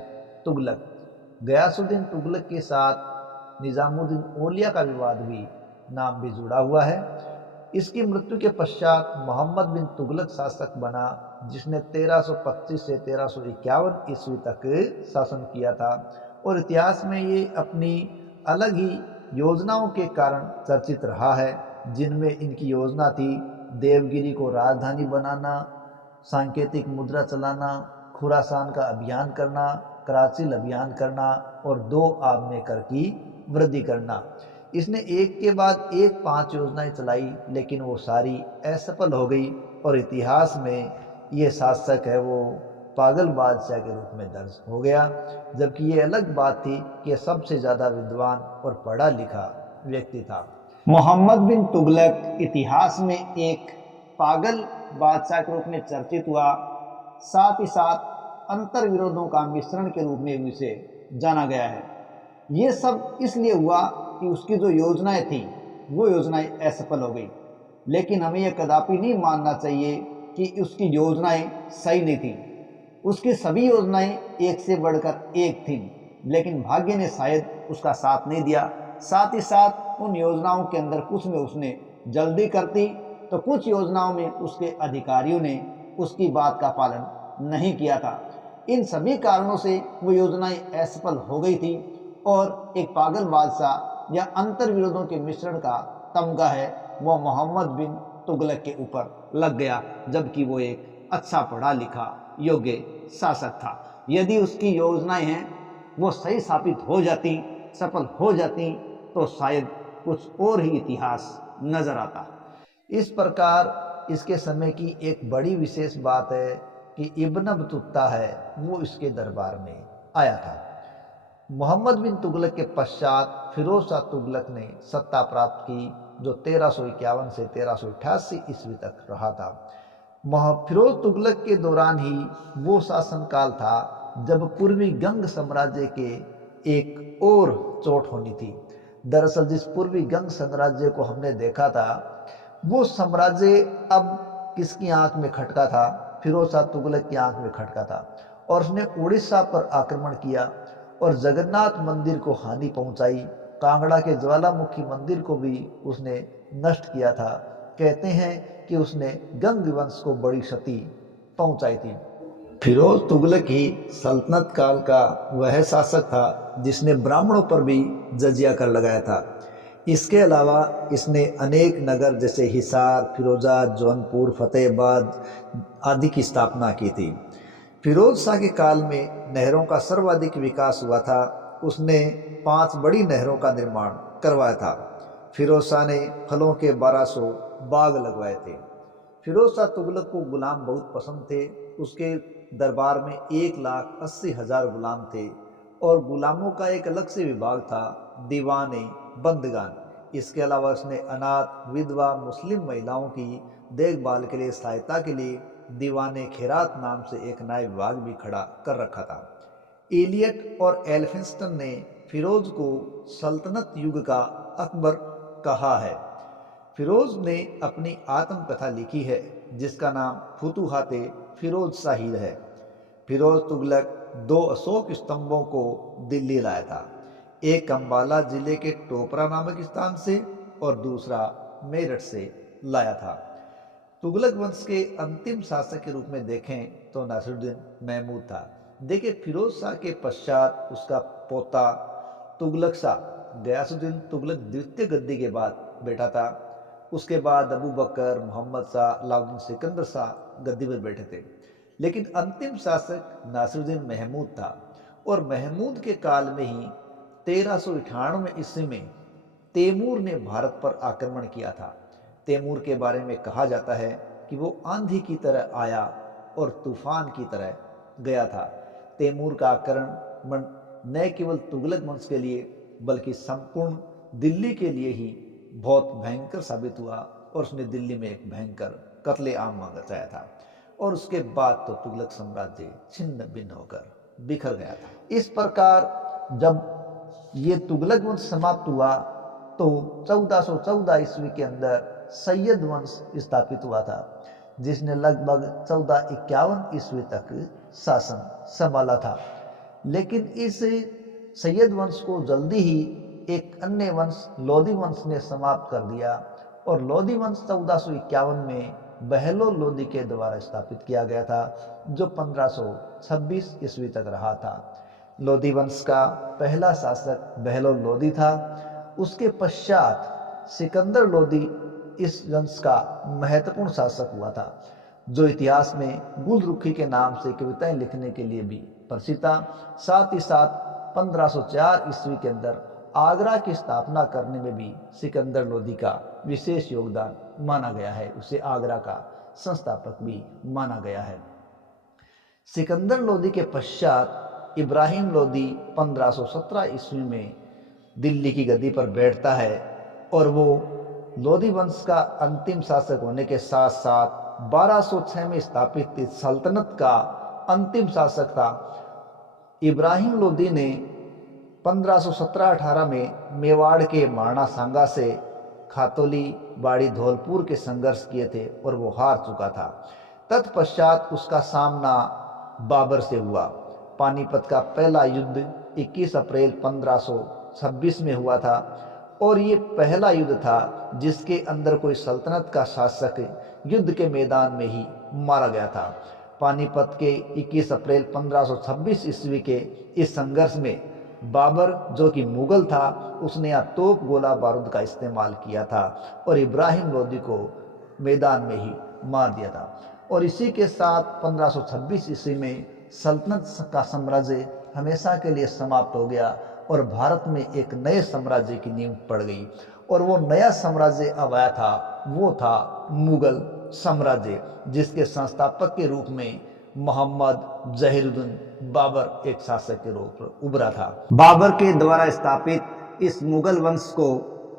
तुगलक। गयासुद्दीन तुगलक के साथ निजामुद्दीन औलिया का विवाद भी नाम भी जुड़ा हुआ है। इसकी मृत्यु के पश्चात मोहम्मद बिन तुगलक शासक बना, जिसने 1325 से 1351 ईस्वी तक शासन किया था, और इतिहास में ये अपनी अलग ही योजनाओं के कारण चर्चित रहा है, जिनमें इनकी योजना थी देवगिरी को राजधानी बनाना, सांकेतिक मुद्रा चलाना, खुरासान का अभियान करना, कराची अभियान करना और 2 आब में कर की वृद्धि करना। इसने एक के बाद एक 5 योजनाएं चलाई, लेकिन वो सारी असफल हो गई और इतिहास में ये शासक है वो पागल बादशाह के रूप में दर्ज हो गया। जबकि ये अलग बात थी कि सबसे ज़्यादा विद्वान और पढ़ा लिखा व्यक्ति था। मोहम्मद बिन तुगलक इतिहास में एक पागल बादशाह के रूप में चर्चित हुआ, साथ ही साथ अंतर विरोधों का मिश्रण के रूप में भी इसे जाना गया है। ये सब इसलिए हुआ कि उसकी जो योजनाएं थी वो योजनाएं असफल हो गई, लेकिन हमें यह कदापि नहीं मानना चाहिए कि उसकी योजनाएं सही नहीं थी। उसकी सभी योजनाएं एक से बढ़कर एक थी, लेकिन भाग्य ने शायद उसका साथ नहीं दिया। साथ ही साथ उन योजनाओं के अंदर कुछ में उसने जल्दी कर दी, तो कुछ योजनाओं में उसके अधिकारियों ने उसकी बात का पालन नहीं किया था। इन सभी कारणों से वो योजनाएं असफल हो गई थी और एक पागल बादशाह या अंतर विरोधों के मिश्रण का तमगा है वो मोहम्मद बिन तुगलक के ऊपर लग गया, जबकि वो एक अच्छा पढ़ा लिखा योग्य शासक था। यदि उसकी योजनाएं हैं वो सही साबित हो जाती, सफल हो जाती, तो शायद कुछ और ही इतिहास नजर आता। इस प्रकार इसके समय की एक बड़ी विशेष बात है कि इब्न बतूता है वो इसके दरबार में आया था। मोहम्मद बिन तुगलक के पश्चात फिरोज शाह तुगलक ने सत्ता प्राप्त की, जो 1351 से 1388 ईस्वी तक रहा था। फिरोज तुगलक के दौरान ही वो शासनकाल था जब पूर्वी गंग साम्राज्य के एक और चोट होनी थी। दरअसल जिस पूर्वी गंग साम्राज्य को हमने देखा था, वो साम्राज्य अब किसकी आंख में खटका था? फिरोज शाह तुगलक की आंख में खटका था, और उसने उड़ीसा पर आक्रमण किया और जगन्नाथ मंदिर को हानि पहुंचाई। कांगड़ा के ज्वालामुखी मंदिर को भी उसने नष्ट किया था। कहते हैं कि उसने गंग वंश को बड़ी क्षति पहुंचाई थी। फिरोज तुगलक ही सल्तनत काल का वह शासक था जिसने ब्राह्मणों पर भी जजिया कर लगाया था। इसके अलावा इसने अनेक नगर जैसे हिसार, फिरोजा, जौनपुर, फतेहाबाद आदि की स्थापना की थी। फिरोज शाह के काल में नहरों का सर्वाधिक विकास हुआ था। उसने 5 बड़ी नहरों का निर्माण करवाया था। फिरोज शाह ने फलों के 1200 बाग लगवाए थे। फिरोज शाह तुगलक को गुलाम बहुत पसंद थे। उसके दरबार में 1,80,000 गुलाम थे और गुलामों का एक अलग से विभाग था, दीवाने बंदगान। इसके अलावा उसने अनाथ, विधवा, मुस्लिम महिलाओं की देखभाल के लिए, सहायता के लिए दीवाने खैरात नाम से एक नया विभाग भी खड़ा कर रखा था। एलियट और एल्फिंस्टन ने फिरोज को सल्तनत युग का अकबर कहा है। फिरोज ने अपनी आत्मकथा लिखी है जिसका नाम फुतुहाते फिरोज शाही है। फिरोज तुगलक 2 अशोक स्तंभों को दिल्ली लाया था, एक अंबाला जिले के टोपरा नामक स्थान से और दूसरा मेरठ से लाया था। तुगलक वंश के अंतिम शासक के रूप में देखें तो नासिरुद्दीन महमूद था। देखिए, फिरोज शाह के पश्चात उसका पोता तुगलक शाह गयासुद्दीन तुगलक द्वितीय गद्दी के बाद बैठा था। उसके बाद अबू बकर, मोहम्मद शाह, अलाउद्दीन सिकंदर शाह गद्दी पर बैठे थे, लेकिन अंतिम शासक नासिरुद्दीन महमूद था। और महमूद के काल में ही 1398 ईस्वी में तैमूर ने भारत पर आक्रमण किया था। तैमूर के बारे में कहा जाता है कि वो आंधी की तरह आया और तूफान की तरह गया था। तैमूर का आक्रमण न केवल तुगलक वंश के लिए बल्कि संपूर्ण दिल्ली के लिए ही बहुत भयंकर साबित हुआ और उसने दिल्ली में एक भयंकर कत्लेआम मचाया था। और उसके बाद तो तुगलक साम्राज्य छिन्न भिन्न होकर बिखर गया था। इस प्रकार जब ये तुगलक वंश समाप्त हुआ तो 1414 ईस्वी के अंदर सैयद वंश स्थापित हुआ था, जिसने लगभग 1451 ईस्वी तक शासन संभाला था। लेकिन इस सैयद वंश को जल्दी ही एक अन्य वंश लोधी वंश ने समाप्त कर दिया और लोधी वंश 1451 में बहलोल लोधी के द्वारा स्थापित किया गया था, जो 1526 ईस्वी तक रहा था। लोधी वंश का पहला शासक बहलोल लोधी था। उसके पश्चात सिकंदर लोधी इस वंश का महत्वपूर्ण शासक हुआ था, जो इतिहास में गुलरुखी के नाम से कविताएं लिखने के लिए भी प्रसिद्ध था। साथ ही साथ 1504 ईस्वी के अंदर आगरा की स्थापना करने में भी सिकंदर लोधी का विशेष योगदान माना गया है। उसे आगरा का संस्थापक भी माना गया है। सिकंदर लोधी के पश्चात इब्राहिम लोधी 1517 ईस्वी में दिल्ली की गद्दी पर बैठता है और वो लोधी वंश का अंतिम शासक होने के साथ साथ 1206 में स्थापित सल्तनत का अंतिम शासक था। इब्राहिम लोधी ने 1517-18 में मेवाड़ के माणा सांगा से खातोली, बाड़ी, धौलपुर के संघर्ष किए थे और वो हार चुका था। तत्पश्चात उसका सामना बाबर से हुआ। पानीपत का पहला युद्ध 21 अप्रैल 1526 में हुआ था और ये पहला युद्ध था जिसके अंदर कोई सल्तनत का शासक युद्ध के मैदान में ही मारा गया था। पानीपत के 21 अप्रैल 1526 ईस्वी के इस संघर्ष में बाबर, जो कि मुगल था, उसने यहाँ तोप, गोला बारूद का इस्तेमाल किया था और इब्राहिम लोधी को मैदान में ही मार दिया था। और इसी के साथ 1526 ईस्वी में सल्तनत का साम्राज्य हमेशा के लिए समाप्त हो गया और भारत में एक नए साम्राज्य की नींव पड़ गई। और वो नया साम्राज्य अब आया था, वो था मुगल साम्राज्य, जिसके संस्थापक के रूप में मोहम्मद जहीरुद्दीन बाबर एक शासक के रूप में उभरा था। बाबर के द्वारा स्थापित इस मुगल वंश को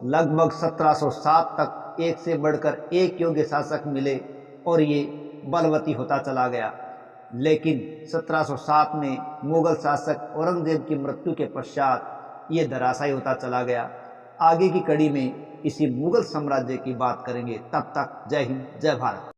लगभग 1707 तक एक से बढ़कर एक योग्य शासक मिले और ये बलवती होता चला गया। लेकिन 1707 में मुग़ल शासक औरंगज़ेब की मृत्यु के पश्चात ये धराशायी होता चला गया। आगे की कड़ी में इसी मुग़ल साम्राज्य की बात करेंगे। तब तक जय हिंद, जय भारत।